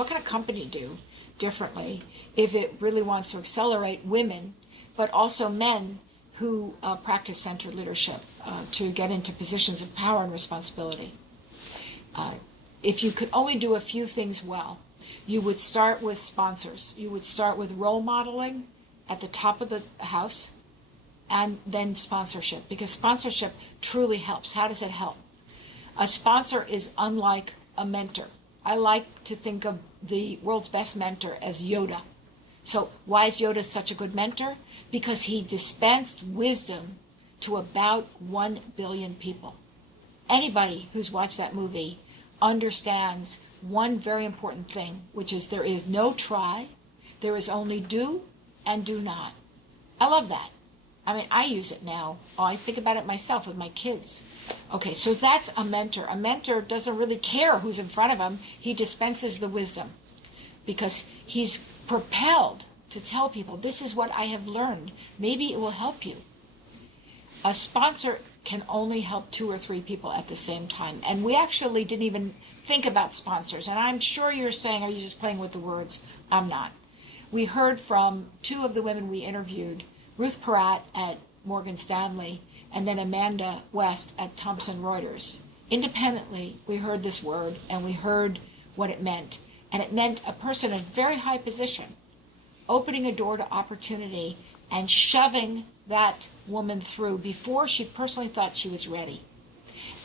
what can a company do differently if it really wants to accelerate women, but also men who practice centered leadership to get into positions of power and responsibility? If you could only do a few things well, you would start with sponsors. You would start with role modeling at the top of the house, and then sponsorship, because sponsorship truly helps. How does it help? A sponsor is unlike a mentor. I like to think of the world's best mentor as Yoda. So why is Yoda such a good mentor? Because he dispensed wisdom to about 1 billion people. Anybody who's watched that movie understands one very important thing, which is there is no try, there is only do and do not. I love that. I mean, I use it now. Oh, I think about it myself with my kids. Okay, so that's a mentor. A mentor doesn't really care who's in front of him. He dispenses the wisdom because he's propelled to tell people, this is what I have learned. Maybe it will help you. A sponsor can only help 2 or 3 people at the same time. And we actually didn't even think about sponsors. And I'm sure you're saying, are you just playing with the words? I'm not. We heard from 2 of the women we interviewed, Ruth Peratt at Morgan Stanley, and then Amanda West at Thomson Reuters. Independently, we heard this word, and we heard what it meant. And it meant a person in a very high position opening a door to opportunity and shoving that woman through before she personally thought she was ready.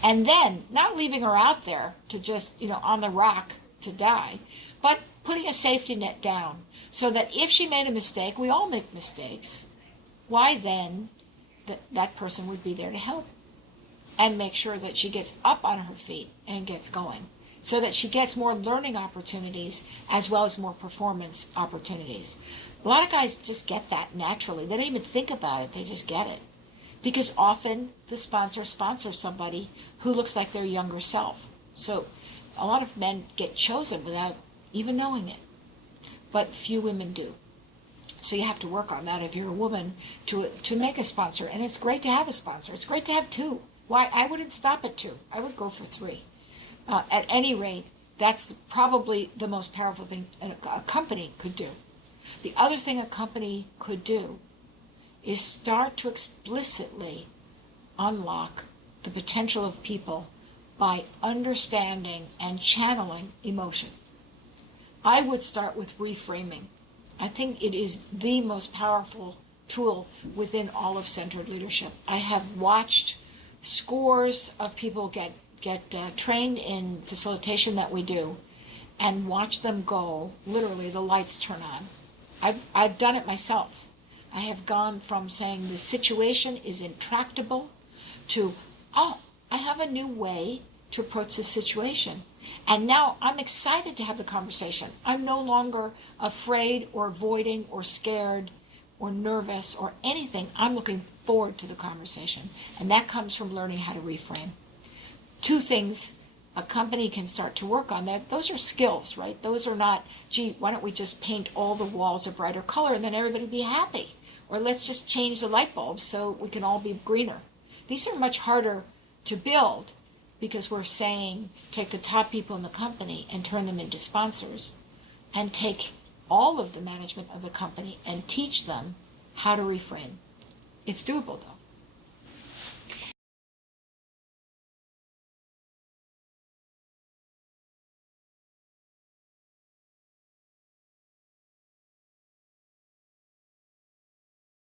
And then not leaving her out there to just, on the rack to die, but putting a safety net down so that if she made a mistake, we all make mistakes, why then that person would be there to help and make sure that she gets up on her feet and gets going so that she gets more learning opportunities as well as more performance opportunities. A lot of guys just get that naturally. They don't even think about it. They just get it. Because often the sponsor sponsors somebody who looks like their younger self. So a lot of men get chosen without even knowing it. But few women do. So you have to work on that if you're a woman to make a sponsor. And it's great to have a sponsor. It's great to have 2. Why? I wouldn't stop at 2. I would go for 3. At any rate, that's probably the most powerful thing a company could do. The other thing a company could do is start to explicitly unlock the potential of people by understanding and channeling emotion. I would start with reframing. I think it is the most powerful tool within all of centered leadership. I have watched scores of people get trained in facilitation that we do and watch them go, literally the lights turn on. I've done it myself. I have gone from saying the situation is intractable to, oh, I have a new way to approach the situation. And now I'm excited to have the conversation. I'm no longer afraid or avoiding or scared or nervous or anything. I'm looking forward to the conversation. And that comes from learning how to reframe. 2 things a company can start to work on that. Those are skills, right? Those are not, gee, why don't we just paint all the walls a brighter color and then everybody will be happy? Or let's just change the light bulbs so we can all be greener. These are much harder to build because we're saying take the top people in the company and turn them into sponsors and take all of the management of the company and teach them how to reframe. It's doable though.